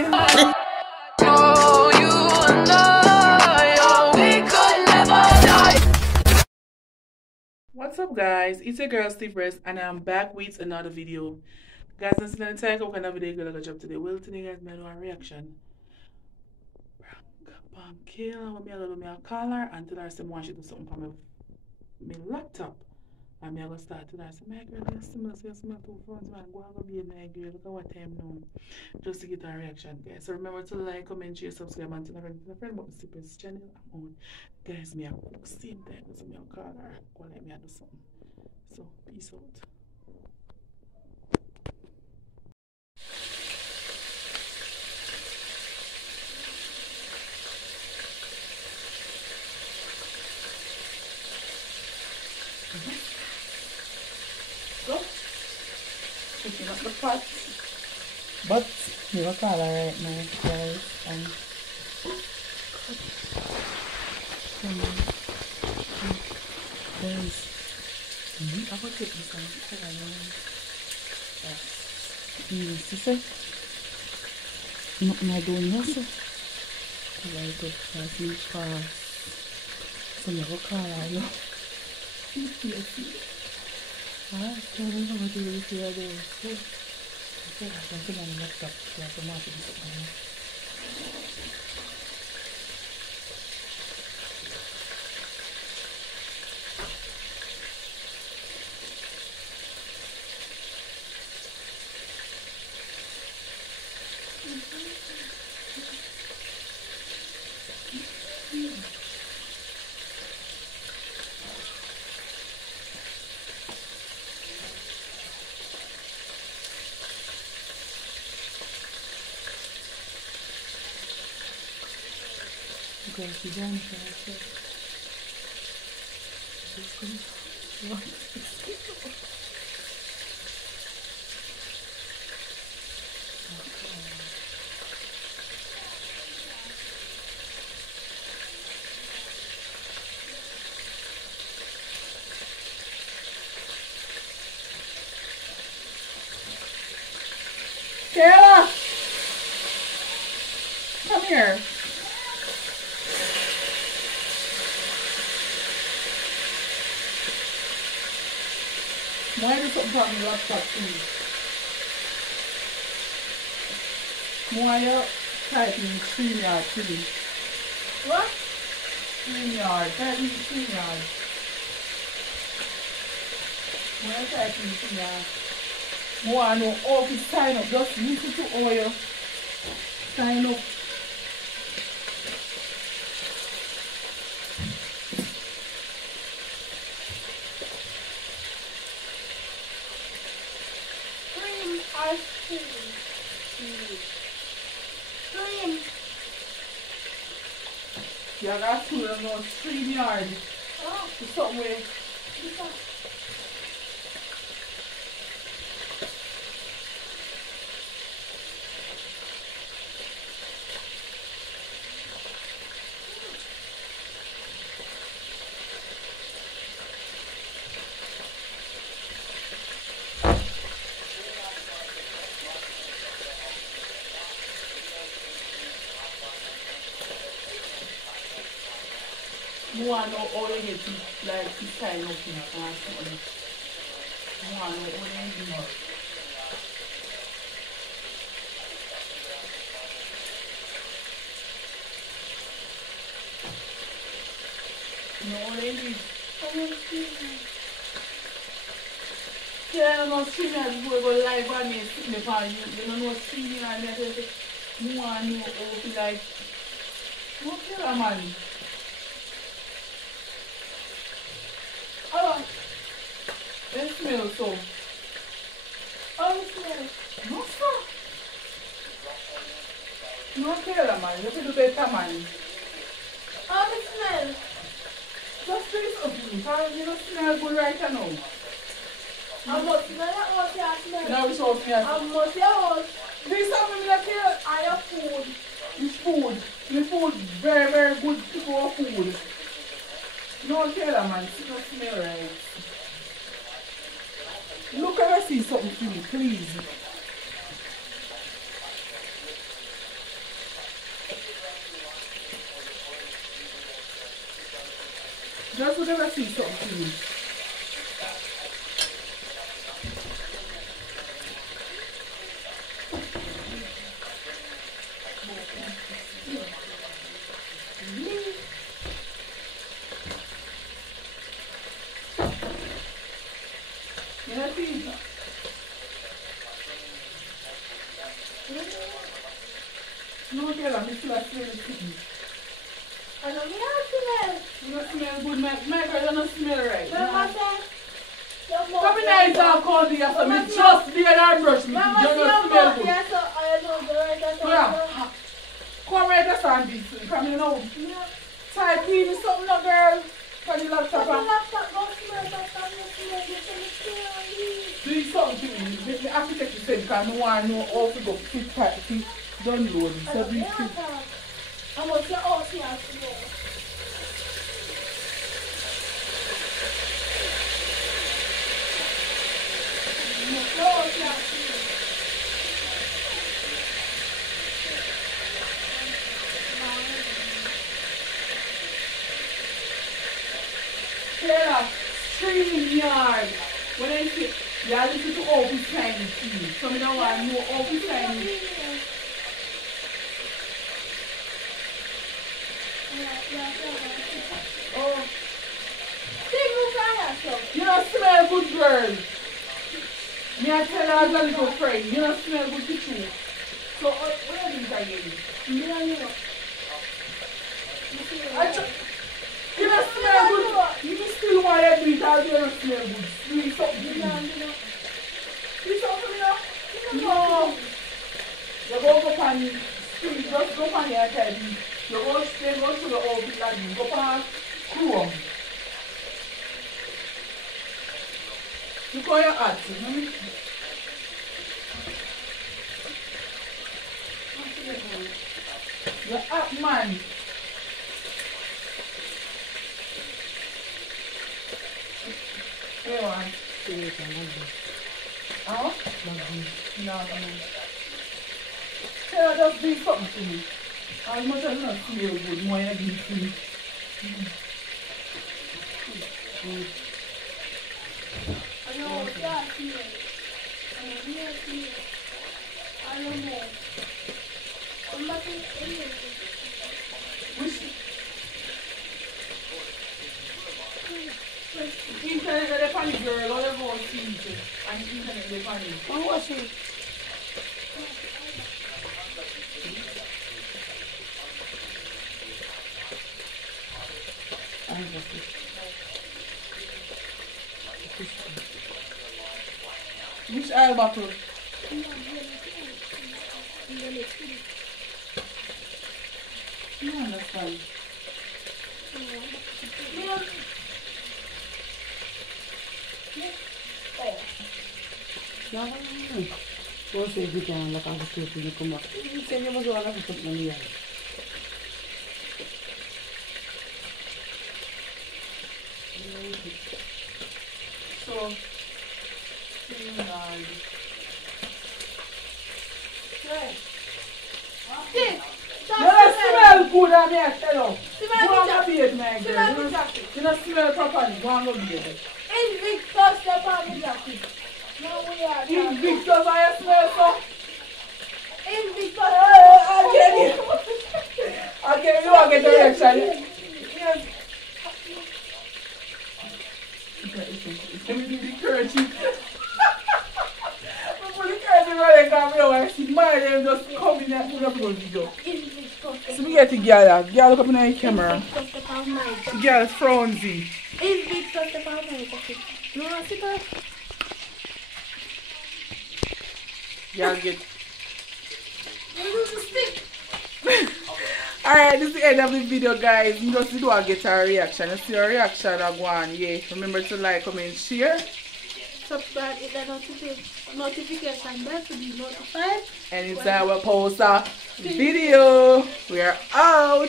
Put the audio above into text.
What's up guys, it's your girl Steve Rest and I'm back with another video. Guys, this is the time how kind of video I got job today. Well today guys, I do a reaction. Kill when me a do me a caller and tell her some want she do something for my laptop. And me I go start to her say, my girl, you smell two phones man, go and go be my girl, look at what time now. Just to get a reaction guys. So remember to like, comment, share, subscribe and tell a friend about the Steve Rest channel. I'm on. Guys, me a cook same time as me a call her. Go let me do something. So peace out. Go. Picking up the pot. But you will call her right now, guys. Guys, I will take this one. Yes. You see? Nothing I don't know, sir. Like it, as you pass. So you will call her, no? Yes. Ah, so I don't know what you will see there. So, I said I can put on the laptop. So I have to mark it something. Okay, she's on the Kayla! Come here. Why does something on your laptop, please? Why are you typing StreamYard, please? What? StreamYard, typing StreamYard. Why are you typing StreamYard? More I know how to sign up, just listen to all your sign up. Yeah, that's cool. I'm going to StreamYard. Oh, it's somewhere. I want to know how you get to, like, to sign up in or something. I want to know how you do it. No, lady. I want to see you. Yeah, I'm not seeing you before you go live on me, sitting upon you. You don't know seeing you and you want to know how to, like, what killer, man? Oh, it smells so. Oh, it smells. No, sir. No, killer, man. You have to do better, man. Oh, it smells. Just do something, because you don't smell good right now. I must smell that what you smell. No, it's all smell. I must smell. This something like here. I have food. It's food. The food very, very good to go food. No killer, man. It don't smell right. Look, I see something for me, please. Just whatever see something to you. Yeah, see. No, girl, I'm still a smell chicken. I don't smell. You don't smell good, my girl, you don't smell right. Mama said, come in here and call me after me just be an brush me. You don't smell good. Yes, I know the right. Yeah. Come right there, Sandy. Come in now. Type in something, no, girl. Can you laptop? The laptop don't smell that. Do something to me. The architect said because I want to know how to go fit download. So do it. I want your house here today. Taylor, StreamYard. When I say, yeah, listen to Open Sign TV. So I don't want to know Open Sign. Oh. You don't smell good, girl. Me I tell her as a little friend, you don't smell good to you. So, where are these again? You don't smell good. You still want to do it as you don't smell good. Do something to me. Do something to me now? No. You go on the street, just go on your head. You go straight, go to the old people, go on Chrome. Look on your hat. Your hat, man. Where one? Huh? No. Tell her just do something to me. As much as you don't feel good, more you do to me. I know what's that here. I don't know. I'm not in anything. Internet is funny, girl. All everyone sees it. And internet is funny. I'm watching. Which aisle bottle? You understand? Você fica na casa que eu fui como você não vai jogar com todo mundo. So, you smell good on me, I tell you. Go on go bathe, my girl. You don't smell properly. Go on go bathe. Invictus, the palm jacket. No, we are. Invictus, I smell so. Invictus. Again, you want to get direction. Yes. Let me do the kerchief. Before the kerchief running come here, I see my name just come in and put up the video. So we get the girl. Girl look up in the camera. Girl frownsy. Invictus, the palm jacket. No, I see that. Girl get. Alright, this is the end of the video, guys. You just do get our reaction. You see our reaction go on. Yeah. Remember to like, comment, share. Subscribe, hit the notification bell to be notified. And it's our post a video. We are out.